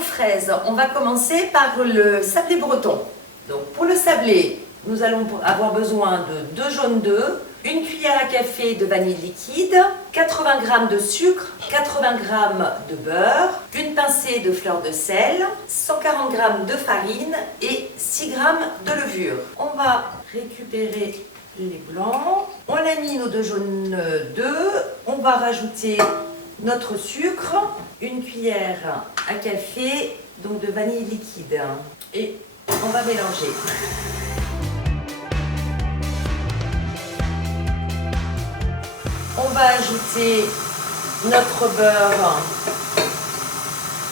aux fraises, on va commencer par le sablé breton. Donc pour le sablé, nous allons avoir besoin de 2 jaunes d'œufs, une cuillère à café de vanille liquide, 80 g de sucre, 80 g de beurre, une pincée de fleur de sel, 140 g de farine et 6 g de levure. On va récupérer les blancs. On a mis nos 2 jaunes d'œufs. On va rajouter notre sucre, une cuillère à café donc de vanille liquide et on va mélanger. On va ajouter notre beurre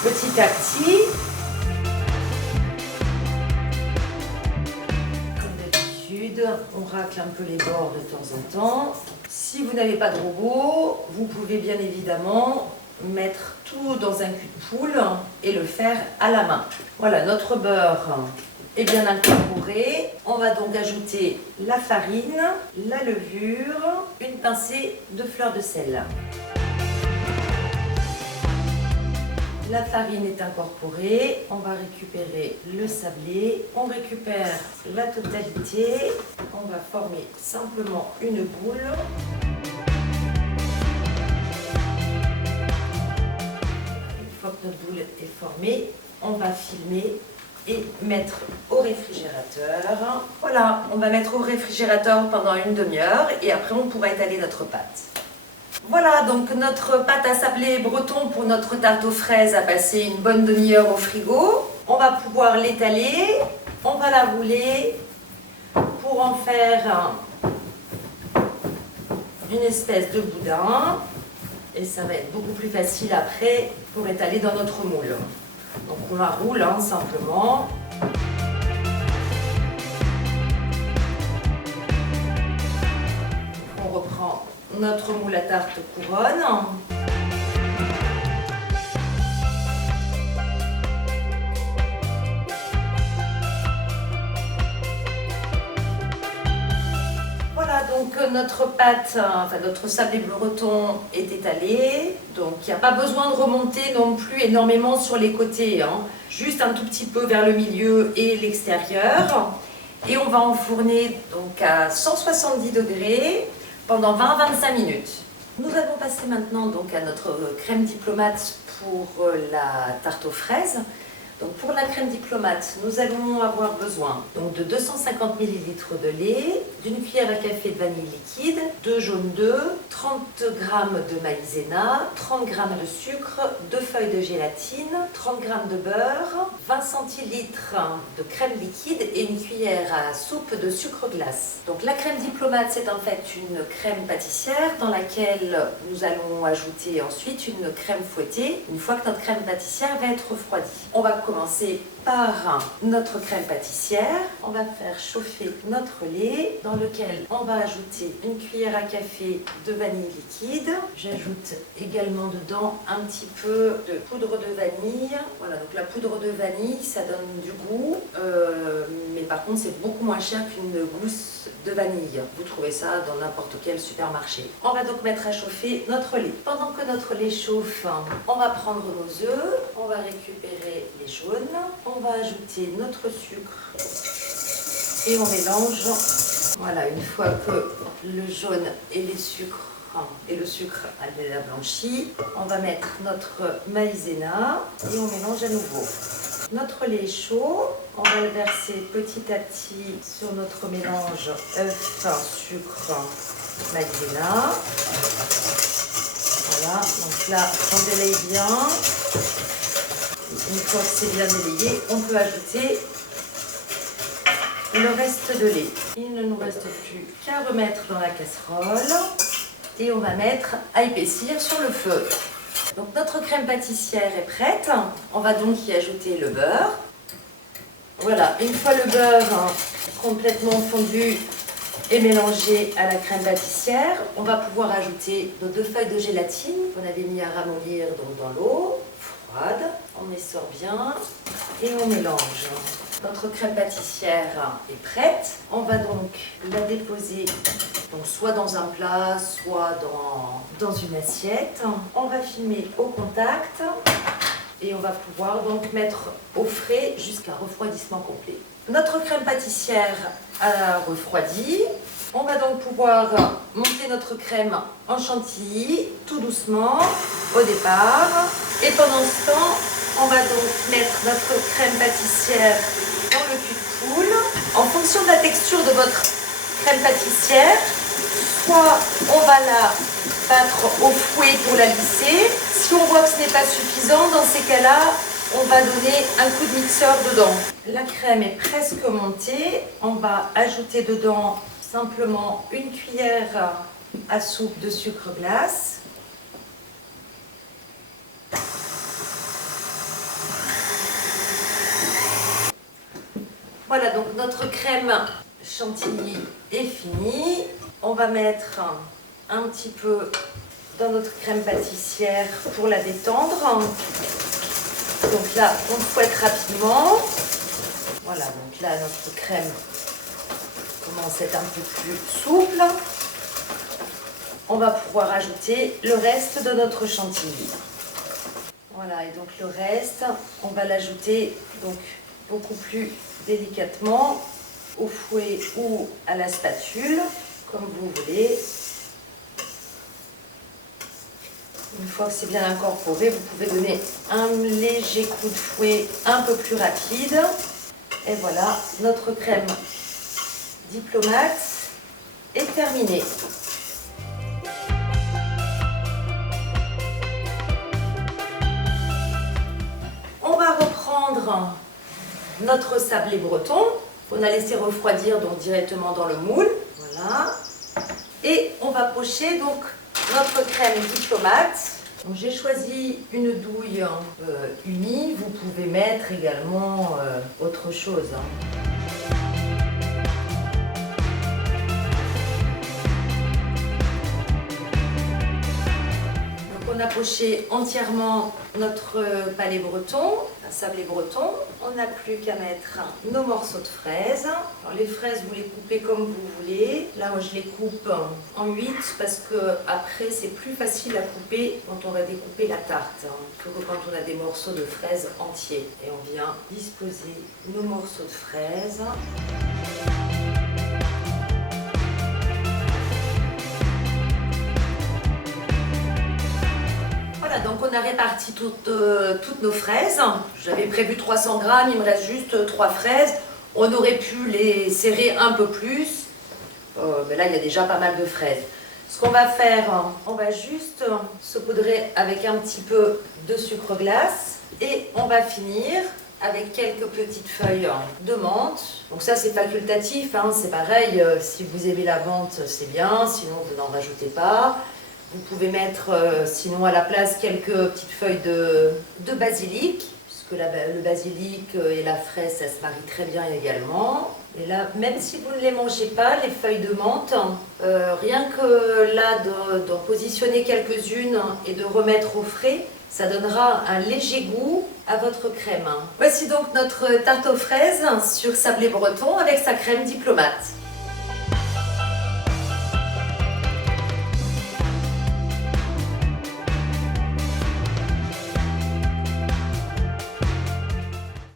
petit à petit. Comme d'habitude, on racle un peu les bords de temps en temps. Si vous n'avez pas de robot, vous pouvez bien évidemment mettre tout dans un cul de poule et le faire à la main. Voilà, notre beurre est bien incorporé. On va donc ajouter la farine, la levure, une pincée de fleur de sel. La farine est incorporée, on va récupérer le sablé, on récupère la totalité, on va former simplement une boule. Une fois que notre boule est formée, on va filmer et mettre au réfrigérateur. Voilà, on va mettre au réfrigérateur pendant une demi-heure et après on pourra étaler notre pâte. Voilà, donc notre pâte à sablé breton pour notre tarte aux fraises a passé une bonne demi-heure au frigo. On va pouvoir l'étaler, on va la rouler pour en faire une espèce de boudin. Et ça va être beaucoup plus facile après pour étaler dans notre moule. Donc on la roule simplement. On reprend notre moule à tarte couronne. Voilà, donc notre pâte, notre sablé breton est étalé. Donc il n'y a pas besoin de remonter non plus énormément sur les côtés, juste un tout petit peu vers le milieu et l'extérieur. Et on va enfourner donc à 170 degrés pendant 20-25 minutes. Nous allons passer maintenant donc à notre crème diplomate pour la tarte aux fraises. Donc pour la crème diplomate, nous allons avoir besoin donc de 250 ml de lait, d'une cuillère à café de vanille liquide, 2 jaunes d'œufs, 30 g de maïzena, 30 g de sucre, 2 feuilles de gélatine, 30 g de beurre, 20 centilitres de crème liquide et une cuillère à soupe de sucre glace. Donc la crème diplomate, c'est en fait une crème pâtissière dans laquelle nous allons ajouter ensuite une crème fouettée une fois que notre crème pâtissière va être refroidie. On va commencer par notre crème pâtissière. On va faire chauffer notre lait dans lequel on va ajouter une cuillère à café de vanille liquide. J'ajoute également dedans un petit peu de poudre de vanille. Voilà, donc la poudre de vanille, ça donne du goût, mais par contre c'est beaucoup moins cher qu'une gousse de vanille. Vous trouvez ça dans n'importe quel supermarché. On va donc mettre à chauffer notre lait. Pendant que notre lait chauffe, on va prendre nos œufs, on va récupérer les jaunes, on va ajouter notre sucre et on mélange. Voilà, une fois que le jaune et les sucres et le sucre a déjà blanchi, on va mettre notre maïzena et on mélange à nouveau. Notre lait est chaud, on va le verser petit à petit sur notre mélange œuf, sucre, maïzena. Voilà, donc là on délaye bien. Une fois que c'est bien délayé, on peut ajouter le reste de lait. Il ne nous reste plus qu'à remettre dans la casserole et on va mettre à épaissir sur le feu. Donc notre crème pâtissière est prête. On va donc y ajouter le beurre. Voilà, une fois le beurre complètement fondu et mélangé à la crème pâtissière, on va pouvoir ajouter nos 2 feuilles de gélatine qu'on avait mis à ramollir dans l'eau froide. On essore bien et on mélange. Notre crème pâtissière est prête. On va donc la déposer donc soit dans un plat, soit dans une assiette. On va filmer au contact Et on va pouvoir donc mettre au frais jusqu'à refroidissement complet. Notre crème pâtissière a refroidi. On va donc pouvoir monter notre crème en chantilly tout doucement au départ. Et pendant ce temps, on va donc mettre notre crème pâtissière dans le cul de poule. En fonction de la texture de votre crème pâtissière, soit on va la battre au fouet pour la lisser. Si on voit que ce n'est pas suffisant, dans ces cas-là, on va donner un coup de mixeur dedans. La crème est presque montée. On va ajouter dedans simplement une cuillère à soupe de sucre glace. Voilà, donc notre crème chantilly est finie. On va mettre un petit peu dans notre crème pâtissière pour la détendre. Donc là, on fouette rapidement. Voilà, donc là, notre crème commence à être un peu plus souple. On va pouvoir ajouter le reste de notre chantilly. Voilà, et donc le reste, on va l'ajouter donc beaucoup plus délicatement au fouet ou à la spatule, comme vous voulez. Une fois que c'est bien incorporé, vous pouvez donner un léger coup de fouet un peu plus rapide. Et voilà, notre crème diplomate est terminée. On va reprendre notre sablé breton qu'on a laissé refroidir donc directement dans le moule. Voilà. Et on va pocher donc notre crème diplomate. J'ai choisi une douille unie. Vous pouvez mettre également autre chose. Donc on a poché entièrement notre palais breton, un sablé breton. On n'a plus qu'à mettre nos morceaux de fraises. Alors les fraises, vous les coupez comme vous voulez. Là, moi, je les coupe en 8 parce que après c'est plus facile à couper quand on va découper la tarte, plutôt que quand on a des morceaux de fraises entiers. Et on vient disposer nos morceaux de fraises. Voilà, donc on a réparti toutes nos fraises. J'avais prévu 300 grammes, il me reste juste 3 fraises. On aurait pu les serrer un peu plus, mais là il y a déjà pas mal de fraises. Ce qu'on va faire, on va juste saupoudrer avec un petit peu de sucre glace et on va finir avec quelques petites feuilles de menthe. Donc ça c'est facultatif, hein, c'est pareil, si vous aimez la menthe c'est bien, sinon vous n'en rajoutez pas. Vous pouvez mettre sinon à la place quelques petites feuilles de basilic, puisque le basilic et la fraise ça se marie très bien également. Et là, même si vous ne les mangez pas, les feuilles de menthe, rien que là d'en positionner quelques-unes et de remettre au frais, ça donnera un léger goût à votre crème. Voici donc notre tarte aux fraises sur sablé breton avec sa crème diplomate.